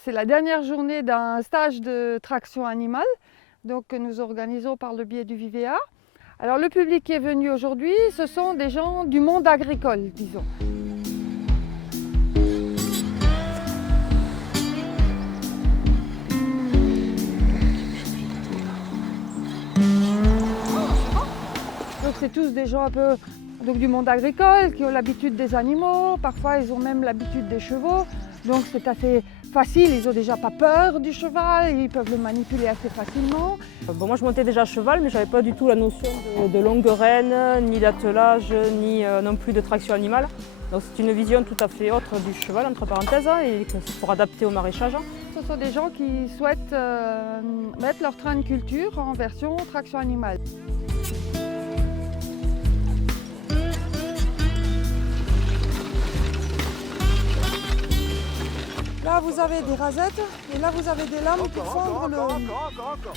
C'est la dernière journée d'un stage de traction animale que nous organisons par le biais du VIVEA. Alors le public qui est venu aujourd'hui, ce sont des gens du monde agricole, disons. Donc c'est tous des gens un peu du monde agricole qui ont l'habitude des animaux, parfois ils ont même l'habitude des chevaux. Donc c'est assez facile, ils n'ont déjà pas peur du cheval, ils peuvent le manipuler assez facilement. Bon, moi je montais déjà à cheval, mais je n'avais pas du tout la notion de longue rêne, ni d'attelage, ni non plus de traction animale. Donc c'est une vision tout à fait autre du cheval, entre parenthèses, et que c'est pour adapter au maraîchage. Ce sont des gens qui souhaitent mettre leur train de culture en version traction animale. Là, vous avez des rasettes et là, vous avez des lames pour fendre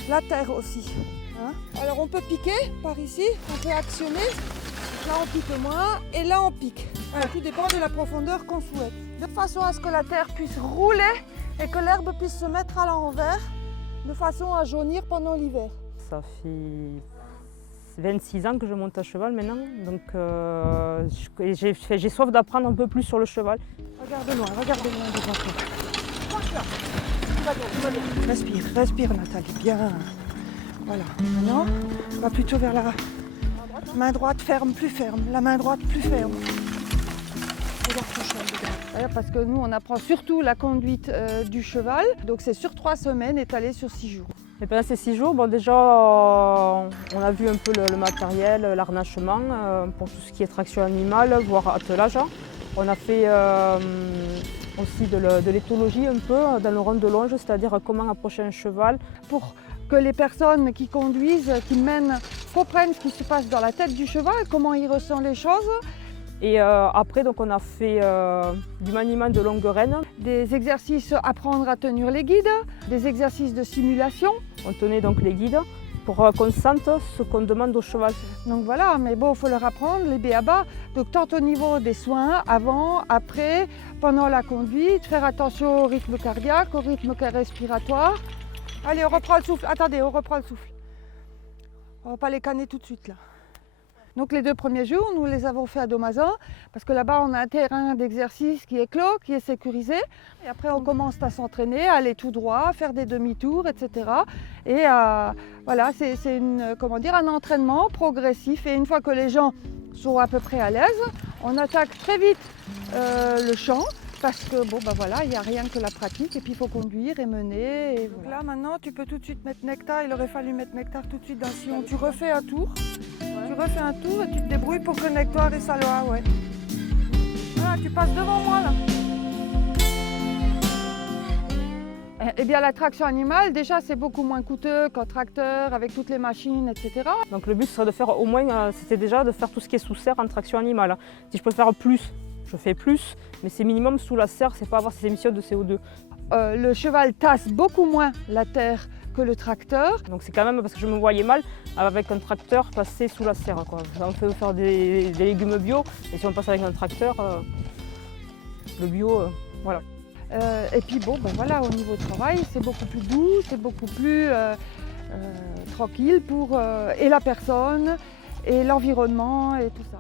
la terre aussi. Hein? Alors, on peut piquer par ici, on peut actionner. Là, on pique moins et là, on pique. Voilà, tout dépend de la profondeur qu'on souhaite. De façon à ce que la terre puisse rouler et que l'herbe puisse se mettre à l'envers, de façon à jaunir pendant l'hiver. Ça fait 26 ans que je monte à cheval maintenant, donc j'ai soif d'apprendre un peu plus sur le cheval. Regarde loin devant toi. Respire, respire Nathalie, bien. Voilà, maintenant, on va plutôt vers la main droite ferme, plus ferme, la main droite plus ferme. Regarde ton cheval, regarde. Parce que nous, on apprend surtout la conduite du cheval, donc c'est sur 3 semaines étalé sur 6 jours. Et pendant ces 6 jours, bon, déjà, on a vu un peu le matériel, l'arnachement, pour tout ce qui est traction animale, voire attelage. On a fait aussi de l'éthologie un peu dans le rond de longe, c'est-à-dire comment approcher un cheval. Pour que les personnes qui conduisent, qui mènent, comprennent ce qui se passe dans la tête du cheval, comment il ressent les choses. Et après, donc, on a fait du maniement de longue rêne. Des exercices apprendre à tenir les guides, des exercices de simulation. On tenait donc les guides pour qu'on sente ce qu'on demande au cheval. Donc voilà, mais bon, il faut leur apprendre les b.a.-ba. Donc tant au niveau des soins, avant, après, pendant la conduite, faire attention au rythme cardiaque, au rythme respiratoire. Allez, on reprend le souffle. Attendez, on reprend le souffle. On ne va pas les canner tout de suite là. Donc les 2 premiers jours, nous les avons fait à Domazan, parce que là-bas on a un terrain d'exercice qui est clos, qui est sécurisé. Et après on commence à s'entraîner, à aller tout droit, à faire des demi-tours, etc. Et voilà, c'est un entraînement progressif. Et une fois que les gens sont à peu près à l'aise, on attaque très vite le champ. Parce que il n'y a rien que la pratique et puis il faut conduire et mener. Et voilà. Là maintenant tu peux tout de suite mettre Nectar, il aurait fallu mettre Nectar tout de suite dans le sillon. Tu refais un tour, tu refais un tour et tu te débrouilles pour que Nectar et Saloa, ouais. Voilà, tu passes devant moi là. Eh bien la traction animale, déjà c'est beaucoup moins coûteux qu'un tracteur avec toutes les machines, etc. Donc le but serait de faire au moins, c'était déjà de faire tout ce qui est sous serre en traction animale. Si je peux faire plus, je fais plus, mais c'est minimum sous la serre, c'est pas avoir ces émissions de CO2. Le cheval tasse beaucoup moins la terre que le tracteur. Donc c'est quand même parce que je me voyais mal avec un tracteur passer sous la serre, quoi. On fait faire des légumes bio, et si on passe avec un tracteur, le bio, voilà. Et puis voilà, au niveau travail, c'est beaucoup plus doux, c'est beaucoup plus tranquille pour et la personne, et l'environnement, et tout ça.